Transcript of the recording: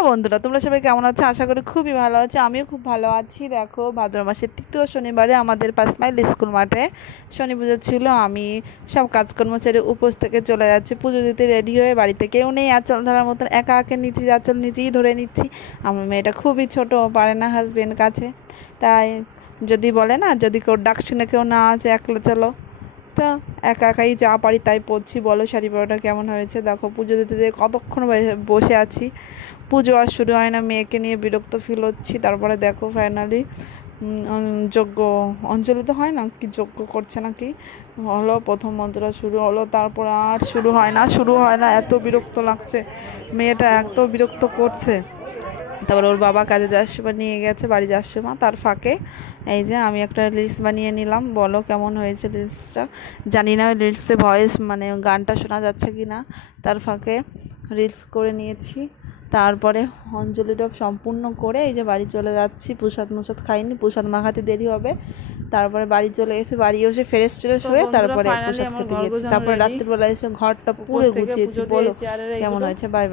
হ্যাঁ বন্ধুরা, তোমরা সবাই কেমন আছো? আশা করি খুবই ভালো আছো। আমিও খুব ভালো আছি। দেখো, ভাদ্র মাসের তৃতীয় শনিবারে আমাদের পাঁচ মাইল স্কুল মাঠে শনি পুজো ছিল। আমি সব কাজকর্ম ছেড়ে উপোস থেকে চলে যাচ্ছি। পুজো দিতে রেডি হয়ে বাড়িতে কেউ নেই। আঁচল ধরার মতন একা একে নিচ্ছি আঁচল নিচেই ধরে নিচ্ছি। আমার মেয়েটা খুবই ছোট পারে না হাজবেন্ড কাছে। তাই যদি বলে না, যদি কেউ ডাক শুনে কেউ না আছে একলা চলো। তো একা একাই যা পারি তাই পড়ছি। বলো শাড়ি পরাটা কেমন হয়েছে? দেখো, পুজো দিতে যেয়ে কতক্ষণ বসে আছি। পুজো আর শুরু হয় না, মেয়েকে নিয়ে বিরক্ত ফিল হচ্ছি। তারপরে দেখো ফাইনালি যজ্ঞ, অঞ্জলি তো হয় না? কি যজ্ঞ করছে নাকি? হলো, প্রথম মন্ত্রটা শুরু হলো, তারপর আর শুরু হয় না, শুরু হয় না, এত বিরক্ত লাগছে। মেয়েটা এত বিরক্ত করছে। তারপর ওর বাবা কাজে যাওয়ার সময় নিয়ে গেছে, বাড়ি যাওয়ার সময়, তার ফাঁকে। এই যে, আমি একটা রিলস বানিয়ে নিলাম, বলো কেমন হয়েছে রিলসটা জানি না রিলসে ভয়েস মানে গানটা শোনা যাচ্ছে কি না তার ফাঁকে রিলস করে নিয়েছি। তারপরে অঞ্জলি ডপ সম্পূর্ণ করে এই যে বাড়ি চলে যাচ্ছি। প্রসাদ মোসাদ খাইনি প্রসাদ মাখাতে দেরি হবে। তারপরে বাড়ি চলে এসে বাড়ি এসে ফ্রেশ ট্রেশ হয়ে তারপরে প্রসাদ খেতে গেছি। তারপরে রাত্রিবেলা এসে ঘরটা পুরো গুছিয়েছি বলো কেমন। হয়েছে? Bye bye